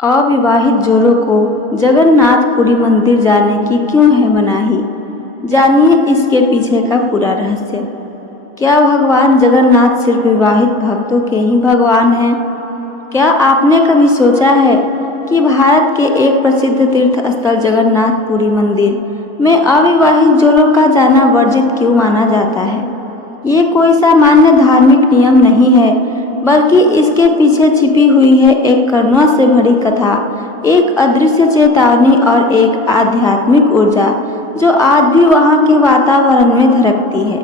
अविवाहित जोड़ों को जगन्नाथपुरी मंदिर जाने की क्यों है मनाही। जानिए इसके पीछे का पूरा रहस्य। क्या भगवान जगन्नाथ सिर्फ विवाहित भक्तों के ही भगवान हैं? क्या आपने कभी सोचा है कि भारत के एक प्रसिद्ध तीर्थ स्थल जगन्नाथपुरी मंदिर में अविवाहित जोड़ों का जाना वर्जित क्यों माना जाता है? ये कोई सामान्य धार्मिक नियम नहीं है, बल्कि इसके पीछे छिपी हुई है एक करुणा से भरी कथा, एक अदृश्य चेतावनी और एक आध्यात्मिक ऊर्जा जो आज भी वहाँ के वातावरण में धड़कती है।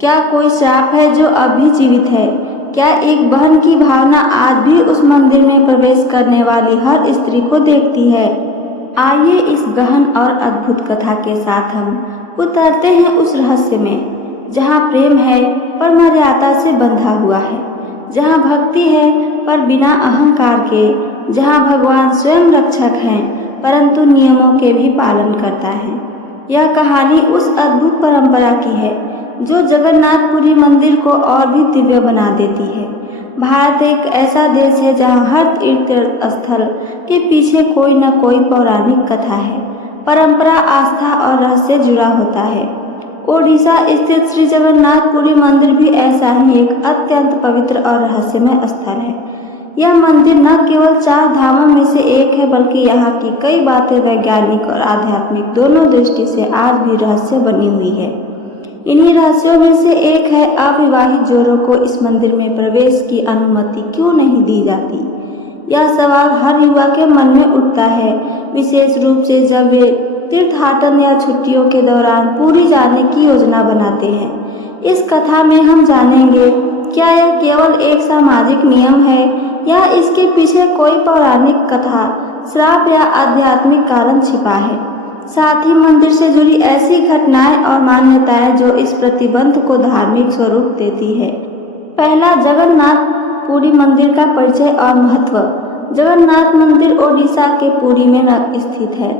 क्या कोई श्राप है जो अभी जीवित है? क्या एक बहन की भावना आज भी उस मंदिर में प्रवेश करने वाली हर स्त्री को देखती है? आइए इस गहन और अद्भुत कथा के साथ हम उतरते हैं उस रहस्य में, जहाँ प्रेम है पर मर्यादा से बंधा हुआ है, जहाँ भक्ति है पर बिना अहंकार के, जहाँ भगवान स्वयं रक्षक हैं परंतु नियमों के भी पालन करता है। यह कहानी उस अद्भुत परंपरा की है जो जगन्नाथपुरी मंदिर को और भी दिव्य बना देती है। भारत एक ऐसा देश है जहाँ हर तीर्थ स्थल के पीछे कोई न कोई पौराणिक कथा है, परंपरा, आस्था और रहस्य जुड़ा होता है। ओडिशा स्थित श्री जगन्नाथपुरी मंदिर भी ऐसा ही एक अत्यंत पवित्र और रहस्यमय स्थल है। यह मंदिर न केवल 4 धामों में से एक है, बल्कि यहाँ की कई बातें वैज्ञानिक और आध्यात्मिक दोनों दृष्टि से आज भी रहस्य बनी हुई है। इन्हीं रहस्यों में से एक है अविवाहित जोड़ों को इस मंदिर में प्रवेश की अनुमति क्यों नहीं दी जाती। यह सवाल हर युवा के मन में उठता है, विशेष रूप से जब वे तीर्थाटन या छुट्टियों के दौरान पुरी जाने की योजना बनाते हैं। इस कथा में हम जानेंगे क्या यह केवल एक सामाजिक नियम है या इसके पीछे कोई पौराणिक कथा, श्राप या आध्यात्मिक कारण छिपा है। साथ ही मंदिर से जुड़ी ऐसी घटनाएं और मान्यताएं जो इस प्रतिबंध को धार्मिक स्वरूप देती है। पहला, जगन्नाथपुरी मंदिर का परिचय और महत्व। जगन्नाथ मंदिर ओडिशा के पुरी में स्थित है।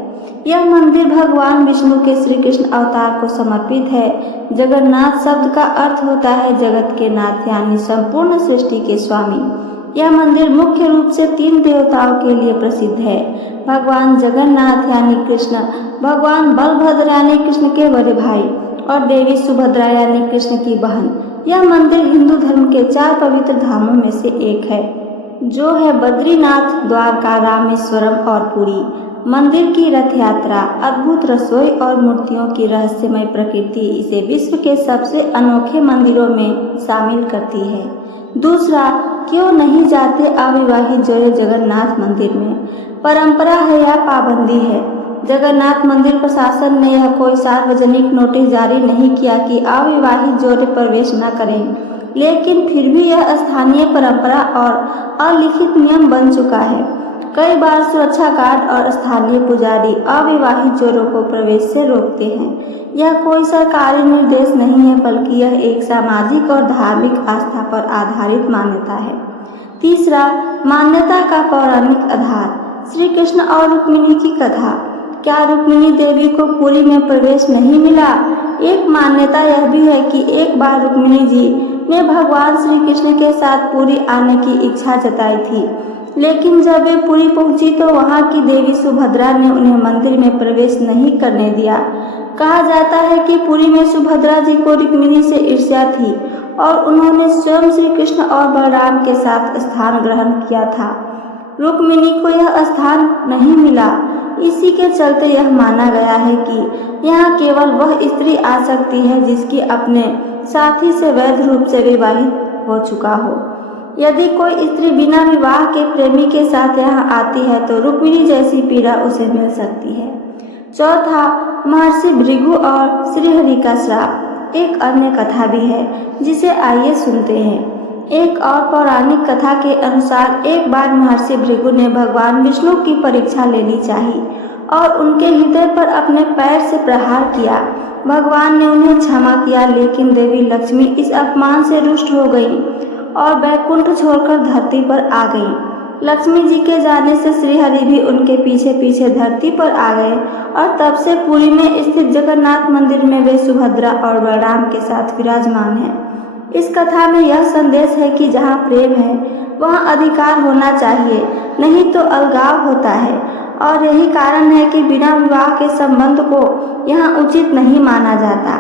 यह मंदिर भगवान विष्णु के श्री कृष्ण अवतार को समर्पित है। जगन्नाथ शब्द का अर्थ होता है जगत के नाथ, यानी संपूर्ण सृष्टि के स्वामी। यह मंदिर मुख्य रूप से 3 देवताओं के लिए प्रसिद्ध है। भगवान जगन्नाथ यानी कृष्ण, भगवान बलभद्र यानी कृष्ण के बड़े भाई और देवी सुभद्रा यानी कृष्ण की बहन। यह मंदिर हिंदू धर्म के 4 पवित्र धामों में से एक है, जो है बद्रीनाथ, द्वारका, रामेश्वरम और पुरी। मंदिर की रथ यात्रा, अद्भुत रसोई और मूर्तियों की रहस्यमय प्रकृति इसे विश्व के सबसे अनोखे मंदिरों में शामिल करती है। दूसरा, क्यों नहीं जाते अविवाहित जोड़े जगन्नाथ मंदिर में? परंपरा है या पाबंदी है? जगन्नाथ मंदिर प्रशासन ने यह कोई सार्वजनिक नोटिस जारी नहीं किया कि अविवाहित जोड़े प्रवेश न करें, लेकिन फिर भी यह स्थानीय परंपरा और अलिखित नियम बन चुका है। कई बार सुरक्षा गार्ड और स्थानीय पुजारी अविवाहित जोड़ों को प्रवेश से रोकते हैं। यह कोई सरकारी निर्देश नहीं है, बल्कि यह एक सामाजिक और धार्मिक आस्था पर आधारित मान्यता है। तीसरा, मान्यता का पौराणिक आधार। श्री कृष्ण और रुक्मिणी की कथा। क्या रुक्मिणी देवी को पुरी में प्रवेश नहीं मिला? एक मान्यता यह भी है कि एक बार रुक्मिणी जी ने भगवान श्री कृष्ण के साथ पुरी आने की इच्छा जताई थी, लेकिन जब वे पुरी पहुंची तो वहां की देवी सुभद्रा ने उन्हें मंदिर में प्रवेश नहीं करने दिया। कहा जाता है कि पुरी में सुभद्रा जी को रुक्मिणी से ईर्ष्या थी और उन्होंने स्वयं श्री कृष्ण और बलराम के साथ स्थान ग्रहण किया था। रुक्मिणी को यह स्थान नहीं मिला। इसी के चलते यह माना गया है कि यहाँ केवल वह स्त्री आ सकती है जिसकी अपने साथी से वैध रूप से विवाहित हो चुका हो। यदि कोई स्त्री बिना विवाह के प्रेमी के साथ यहाँ आती है तो रुक्मिणी जैसी पीड़ा उसे मिल सकती है। चौथा, महर्षि भृगु और श्रीहरि का श्राप। एक अन्य कथा भी है जिसे आइए सुनते हैं। एक और पौराणिक कथा के अनुसार एक बार महर्षि भृगु ने भगवान विष्णु की परीक्षा लेनी चाहिए और उनके हृदय पर अपने पैर से प्रहार किया। भगवान ने उन्हें क्षमा किया, लेकिन देवी लक्ष्मी इस अपमान से रुष्ट हो गई और वैकुंठ छोड़कर धरती पर आ गई। लक्ष्मी जी के जाने से श्रीहरि भी उनके पीछे पीछे धरती पर आ गए और तब से पुरी में स्थित जगन्नाथ मंदिर में वे सुभद्रा और बलराम के साथ विराजमान हैं। इस कथा में यह संदेश है कि जहाँ प्रेम है वहाँ अधिकार होना चाहिए, नहीं तो अलगाव होता है। और यही कारण है कि बिना विवाह के संबंध को यहाँ उचित नहीं माना जाता।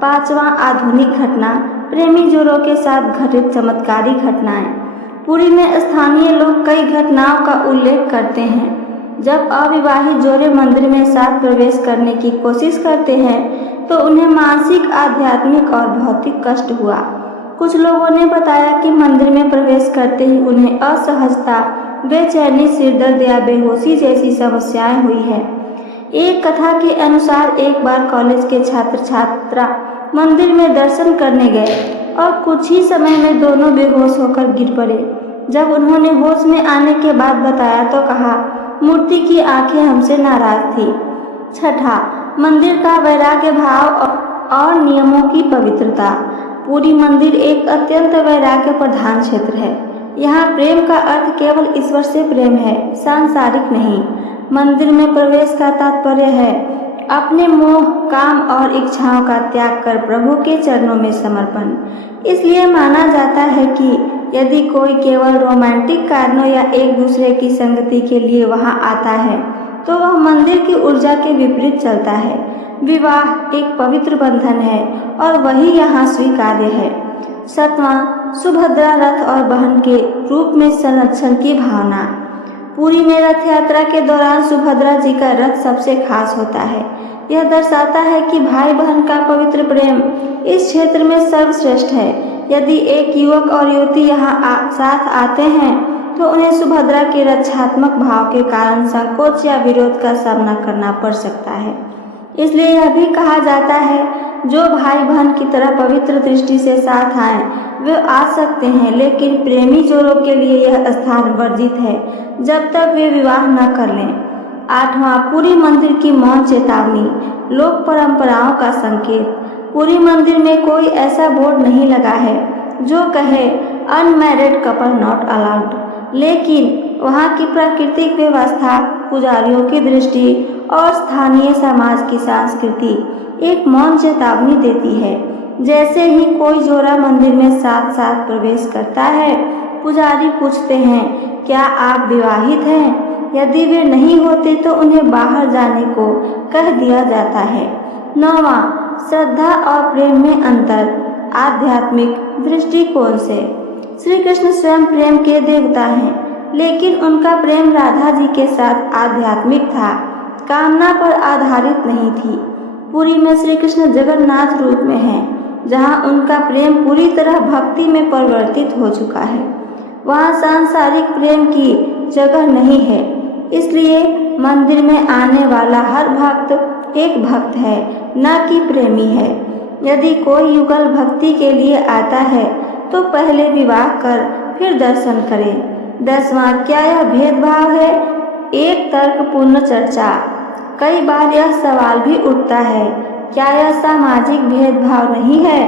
पांचवा आधुनिक घटना, प्रेमी जोड़ों के साथ घटित चमत्कारी घटनाएं। पुरी में स्थानीय लोग कई घटनाओं का उल्लेख करते हैं। जब अविवाहित जोड़े मंदिर में साथ प्रवेश करने की कोशिश करते हैं तो उन्हें मानसिक, आध्यात्मिक और भौतिक कष्ट हुआ। कुछ लोगों ने बताया कि मंदिर में प्रवेश करते ही उन्हें असहजता, बेचैनी, सिरदर्द या बेहोशी जैसी समस्याएं हुई है। एक कथा के अनुसार एक बार कॉलेज के छात्र छात्रा मंदिर में दर्शन करने गए और कुछ ही समय में दोनों बेहोश होकर गिर पड़े। जब उन्होंने होश में आने के बाद बताया तो कहा, मूर्ति की आंखें हमसे नाराज थी। छठा, मंदिर का वैराग्य भाव और नियमों की पवित्रता। पुरी मंदिर एक अत्यंत वैराग्य प्रधान क्षेत्र है। यहाँ प्रेम का अर्थ केवल ईश्वर से प्रेम है, सांसारिक नहीं। मंदिर में प्रवेश का तात्पर्य है अपने मोह, काम और इच्छाओं का त्याग कर प्रभु के चरणों में समर्पण। इसलिए माना जाता है कि यदि कोई केवल रोमांटिक कारणों या एक दूसरे की संगति के लिए वहां आता है तो वह मंदिर की ऊर्जा के विपरीत चलता है। विवाह एक पवित्र बंधन है और वही यहाँ स्वीकार्य है। सातवां, सुभद्रा रथ और बहन के रूप में संरक्षण की भावना। पुरी में रथ यात्रा के दौरान सुभद्रा जी का रथ सबसे खास होता है। यह दर्शाता है कि भाई बहन का पवित्र प्रेम इस क्षेत्र में सर्वश्रेष्ठ है। यदि एक युवक और युवती यहाँ साथ आते हैं तो उन्हें सुभद्रा के रक्षात्मक भाव के कारण संकोच या विरोध का सामना करना पड़ सकता है। इसलिए यह भी कहा जाता है जो भाई बहन की तरह पवित्र दृष्टि से साथ आए वे आ सकते हैं, लेकिन प्रेमी जोड़ों के लिए यह स्थान वर्जित है जब तक वे विवाह न कर लें। आठवां, पुरी मंदिर की मौन चेतावनी, लोक परंपराओं का संकेत। पुरी मंदिर में कोई ऐसा बोर्ड नहीं लगा है जो कहे अनमैरिड कपल नॉट अलाउड, लेकिन वहाँ की प्राकृतिक व्यवस्था, पुजारियों की दृष्टि और स्थानीय समाज की संस्कृति एक मौन चेतावनी देती है। जैसे ही कोई जोड़ा मंदिर में साथ साथ प्रवेश करता है, पुजारी पूछते हैं, क्या आप विवाहित हैं? यदि वे नहीं होते तो उन्हें बाहर जाने को कह दिया जाता है। नौवां, श्रद्धा और प्रेम में अंतर, आध्यात्मिक दृष्टिकोण से। श्री कृष्ण स्वयं प्रेम के देवता हैं, लेकिन उनका प्रेम राधा जी के साथ आध्यात्मिक था, कामना पर आधारित नहीं थी। पुरी में श्री कृष्ण जगन्नाथ रूप में हैं, जहाँ उनका प्रेम पूरी तरह भक्ति में परिवर्तित हो चुका है। वहाँ सांसारिक प्रेम की जगह नहीं है। इसलिए मंदिर में आने वाला हर भक्त एक भक्त है, न कि प्रेमी है। यदि कोई युगल भक्ति के लिए आता है तो पहले विवाह कर फिर दर्शन करे। 10वां, क्या यह भेदभाव है? एक तर्कपूर्ण चर्चा। कई बार यह सवाल भी उठता है, क्या यह सामाजिक भेदभाव नहीं है?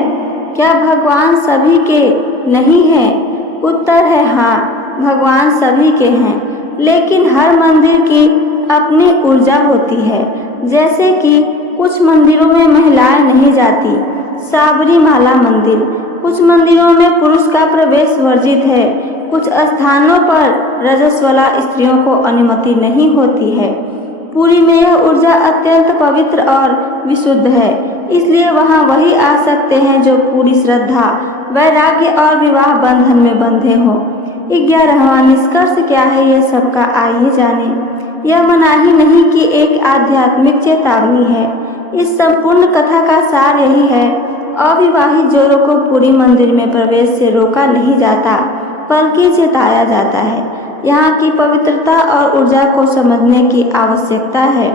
क्या भगवान सभी के नहीं हैं? उत्तर है हाँ, भगवान सभी के हैं, लेकिन हर मंदिर की अपनी ऊर्जा होती है। जैसे कि कुछ मंदिरों में महिलाएं नहीं जाती, साबरीमाला मंदिर। कुछ मंदिरों में पुरुष का प्रवेश वर्जित है। कुछ स्थानों पर रजस्वला स्त्रियों को अनुमति नहीं होती है। पुरी में यह ऊर्जा अत्यंत पवित्र और विशुद्ध है, इसलिए वहाँ वही आ सकते हैं जो पूरी श्रद्धा, वैराग्य और विवाह बंधन में बंधे हों। 11वां, निष्कर्ष क्या है यह सबका, आइए जाने। यह मनाही नहीं कि एक आध्यात्मिक चेतावनी है। इस संपूर्ण कथा का सार यही है, अविवाहित जोड़ों को पुरी मंदिर में प्रवेश से रोका नहीं जाता, बल्कि चेताया जाता है। यहाँ की पवित्रता और ऊर्जा को समझने की आवश्यकता है।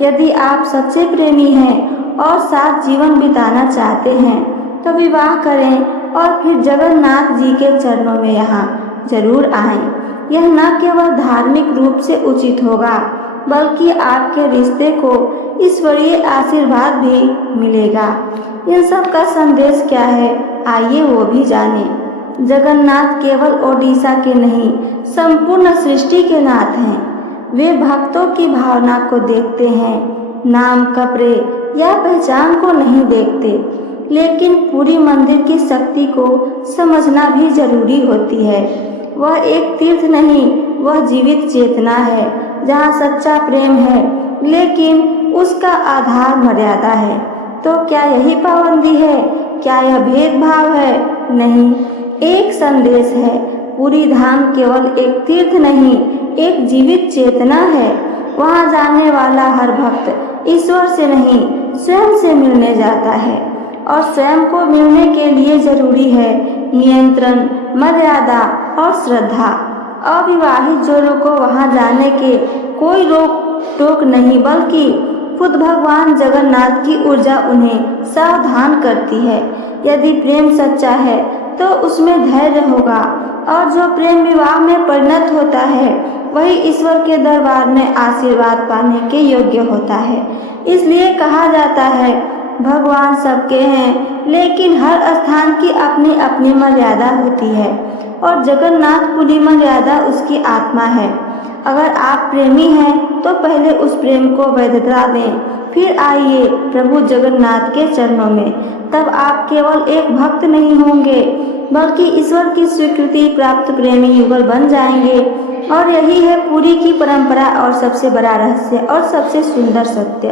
यदि आप सच्चे प्रेमी हैं और साथ जीवन बिताना चाहते हैं तो विवाह करें और फिर जगन्नाथ जी के चरणों में यहाँ जरूर आएं। यह न केवल धार्मिक रूप से उचित होगा, बल्कि आपके रिश्ते को ईश्वरीय आशीर्वाद भी मिलेगा। इन सब का संदेश क्या है, आइए वो भी जानें। जगन्नाथ केवल ओडिशा के नहीं, संपूर्ण सृष्टि के नाथ हैं। वे भक्तों की भावना को देखते हैं, नाम, कपड़े या पहचान को नहीं देखते। लेकिन पूरी मंदिर की शक्ति को समझना भी जरूरी होती है। वह एक तीर्थ नहीं, वह जीवित चेतना है जहाँ सच्चा प्रेम है, लेकिन उसका आधार मर्यादा है। तो क्या यही पाबंदी है? क्या यह भेदभाव है? नहीं, एक संदेश है। पूरी धाम केवल एक तीर्थ नहीं, एक जीवित चेतना है। वहाँ जाने वाला हर भक्त ईश्वर से नहीं, स्वयं से मिलने जाता है, और स्वयं को मिलने के लिए जरूरी है नियंत्रण, मर्यादा और श्रद्धा। अविवाहित जोड़ों को वहाँ जाने के कोई रोक टोक नहीं, बल्कि खुद भगवान जगन्नाथ की ऊर्जा उन्हें सावधान करती है। यदि प्रेम सच्चा है तो उसमें धैर्य होगा, और जो प्रेम विवाह में परिणत होता है वही ईश्वर के दरबार में आशीर्वाद पाने के योग्य होता है। इसलिए कहा जाता है, भगवान सबके हैं, लेकिन हर स्थान की अपनी अपनी मर्यादा होती है, और जगन्नाथपुरी मर्यादा उसकी आत्मा है। अगर आप प्रेमी हैं तो पहले उस प्रेम को वैधता दें, फिर आइए प्रभु जगन्नाथ के चरणों में। तब आप केवल एक भक्त नहीं होंगे, बल्कि ईश्वर की स्वीकृति प्राप्त प्रेमी युगल बन जाएंगे। और यही है पूरी की परंपरा और सबसे बड़ा रहस्य और सबसे सुंदर सत्य।